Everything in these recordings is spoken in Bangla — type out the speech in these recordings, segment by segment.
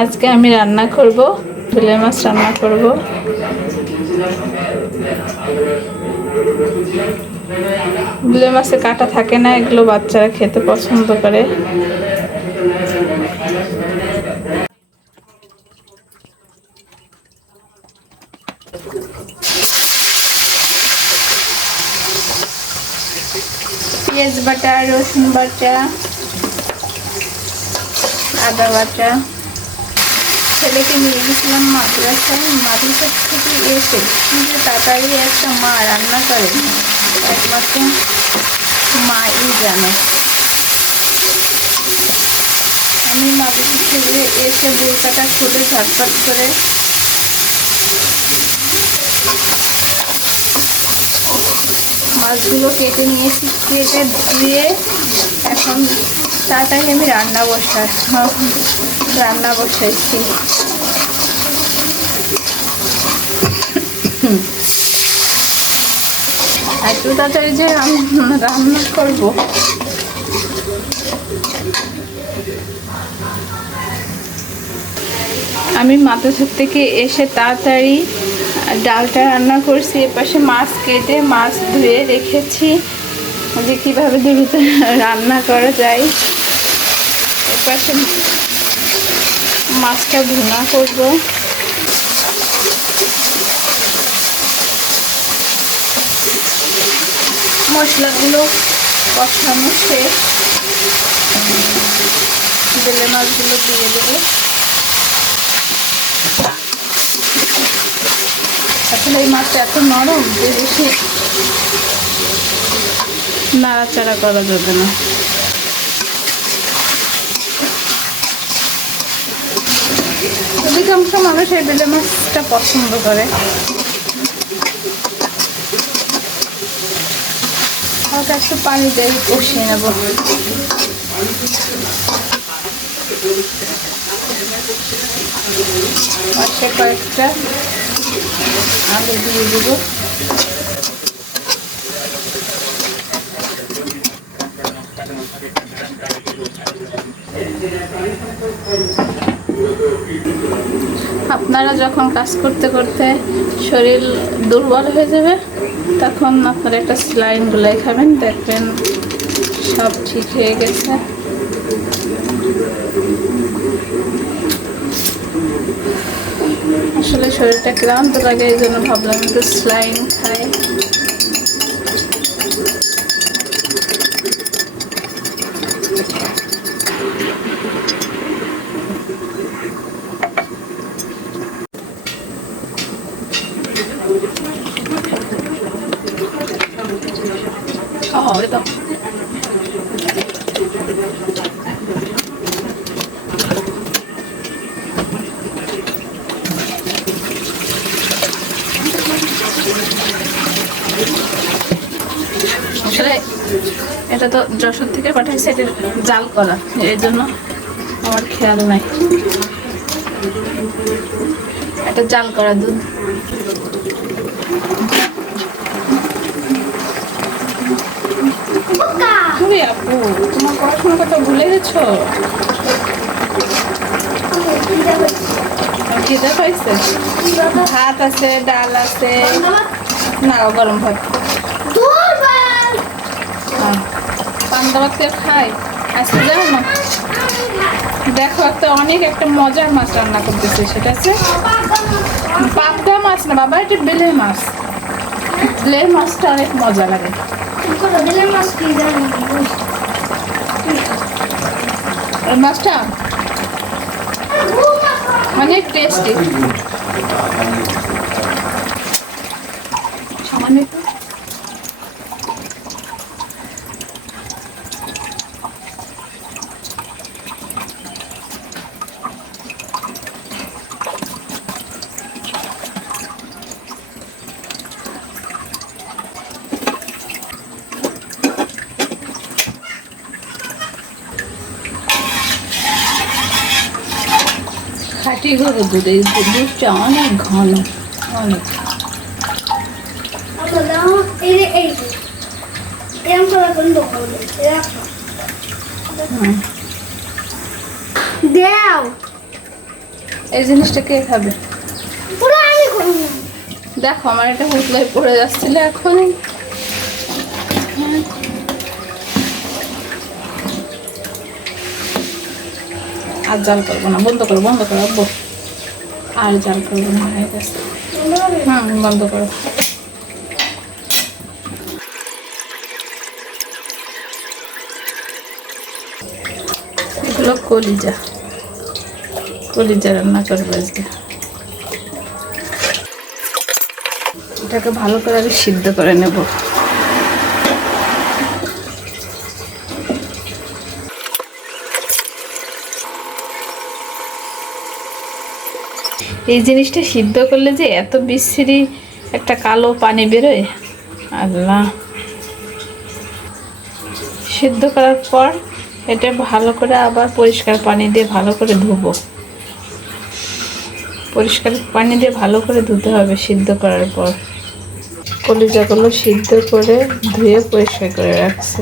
আজকে আমি রান্না করব, বিলে মাছ রান্না করব। বিলে মাছে কাঁটা থাকে না, এগুলো বাচ্চারা খেতে পছন্দ করে। পেঁয়াজ বাটা, রসুন বাটা, আদা বাটা। ছেলেকে নিয়ে গেছিলাম মাদ্রাসায়, মাদ্রাসা থেকে এসে কি যে তাড়াতাড়ি একটা মা রান্না করে, একমাত্র মাই জানে। আমি মাদ্রাসা থেকে এসে বোরকাটা খুলে ঝটপট করে মাছগুলো কেটে নিয়েছি, কেটে ধুয়ে এখন তাড়াতাড়ি আমি রান্না বসাইছি। এত তাড়াতাড়ি যে আমি রান্না করব, আমি মাদ্রাসা থেকে এসে তাড়াতাড়ি ডালটা রান্না করছি। এপাশে মাছ কেটে মাছ ধুয়ে রেখেছি যে কীভাবে দ্রুত রান্না করা যায়। এপাশে মাছটা ভুনা করব। মশলাগুলো কষানো শেষ, বেলে মাছগুলো দিয়ে দেবো। আসলে এই মাছটা এত নরম যে বেশি নাড়াচাড়া করা যাবে না। অধিকাংশ মানুষ এই বেলে মাছটা পছন্দ করে। হালকা একটু পানি দিয়ে কষিয়ে নেব। পাশে কয়েকটা আলু দিয়ে দেব। আপনারা যখন কাজ করতে করতে শরীর দুর্বল হয়ে যাবে, তখন আপনারা একটা স্যালাইন গুলাই খাবেন, দেখবেন সব ঠিক হয়ে গেছে। আসলে শরীরটা ক্লান্ত লাগে, এই জন্য ভাবলাম একটু স্যালাইন খাই। খাওয়া তো আসলে এটা তো যশোর থেকে পাঠাইছে, এটা জাল করা, এই জন্য আমার খেয়াল নাই। এটা জাল করা দুধ। আপু, তোমার পড়াশোনার কথা ভুলে গেছো? খিদে পাইছে? ভাত আছে, ডাল আছে, না গরম ভাত। পান্তা ভাত খাই আজকে, জানো না? দেখো একটা মজার মাছ রান্না করতেছে, সেটা আছে পাবদা মাছ না বাবা, এটা বেলে মাছ। বেলে মাছটা অনেক মজা লাগে। এই মাছটা অনেক টেস্টি। সামান্য খাঁটি গরুর দুধ, এই দুধটা অনেক ঘন, অনেক। দাও এই জিনিসটা কে খাবে? দেখো আমার এটা হুতলাই পড়ে যাচ্ছিল এখন। আর জাল করবো না, বন্ধ করো আব্বু। আর জাল করবো না, হয়ে গেছে। বন্ধ করো। এগুলো কলিজা রান্না করবো আজকে। এটাকে ভালো করে আমি সিদ্ধ করে নেব। এই জিনিসটা সিদ্ধ করলে যে এত বিশ্রী একটা কালো পানি বেরোয়, আল্লাহ। সিদ্ধ করার পর এটা ভালো করে আবার পরিষ্কার পানি দিয়ে ভালো করে ধুবো। পরিষ্কার পানি দিয়ে ভালো করে ধুতে হবে সিদ্ধ করার পর। কলিজাগুলো সিদ্ধ করে ধুয়ে পরিষ্কার করে রাখছি।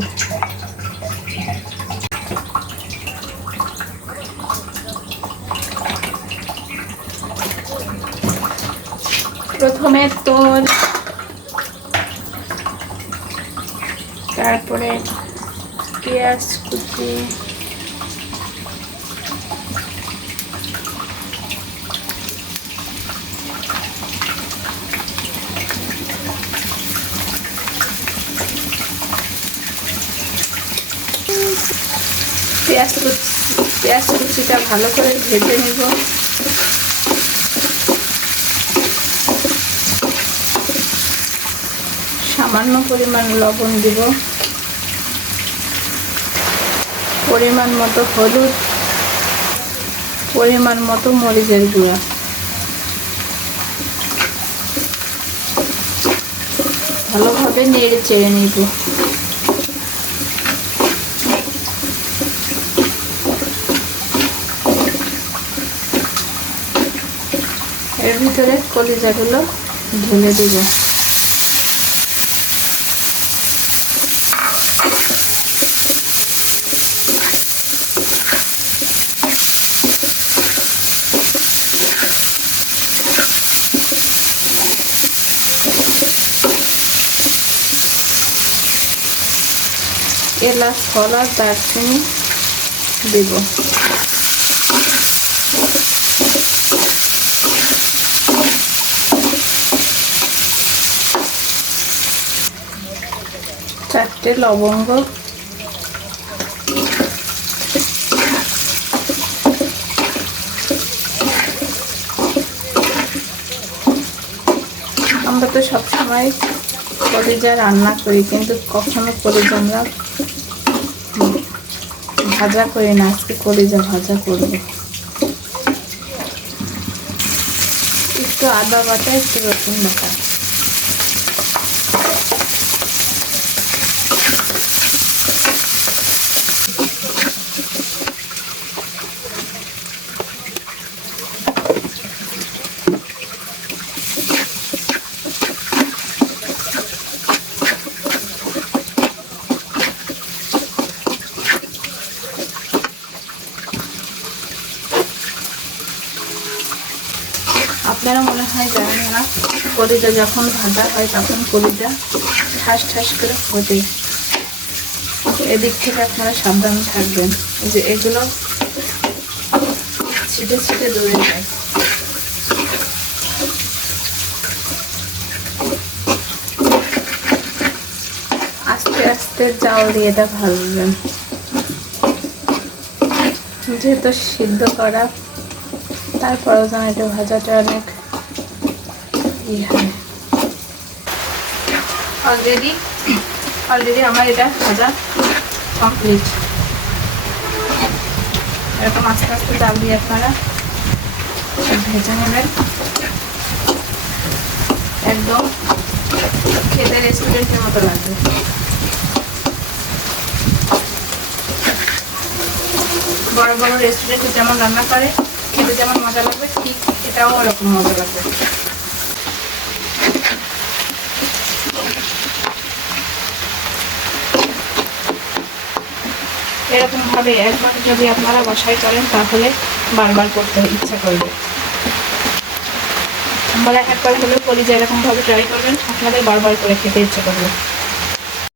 প্রথমে তোল, তারপরে পেঁয়াজ কুচি, পেঁয়াজ কুচিটা ভালো করে ভেজে নিব। সামান্য পরিমাণ লবণ দিব, পরিমাণ মতো হলুদ, পরিমাণ মতো মরিচের গুঁড়া। ভালোভাবে নেড়ে চেড়ে নিব। এর ভিতরে কলিজাগুলো ঢেলে দিব। এলাচ, কলা, দারচিনি দেব। চারটে লবঙ্গ, আমরা তো সবসময় কলিজা রান্না করি, কিন্তু কখনো কলিজা আমরা ভাজা করি না। আজকে কলিজা ভাজা করব। একটু আদা বাটা, একটু রসুন বাটা। আপনারা মনে হয় জানেন না, কলিজা যখন ভাজা হয় তখন কলিজা ঠাস ঠাস করে ফোটে। এদিক থেকে আপনারা সাবধান থাকবেন, যে এগুলো ছিটে ছিটে দৌড়ে যায়। আস্তে আস্তে জাল দিয়ে এটা ভাজবেন, যেহেতু সিদ্ধ করা, তারপরেও যেন এটা ভাজাটা অনেক অলরেডি আমার এটা ভাজা কমপ্লিট। এরকম আস্তে আস্তে জাল দিয়ে আপনারা ভেজে নেবেন। একদম খেতে রেস্টুরেন্টের মতো লাগবে। বড় বড় রেস্টুরেন্টে যেমন রান্না করে খেতে যেমন মজা লাগবে, ঠিক এটাও ওরকম মজা লাগবে। এরকমভাবে একবার যদি আপনারা বাসায় করেন তাহলে বারবার করতে ইচ্ছা করবে। আমরা একবার হলেও করি যে এরকমভাবে ট্রাই করবেন, আপনাদের বারবার করে খেতে ইচ্ছা করবে।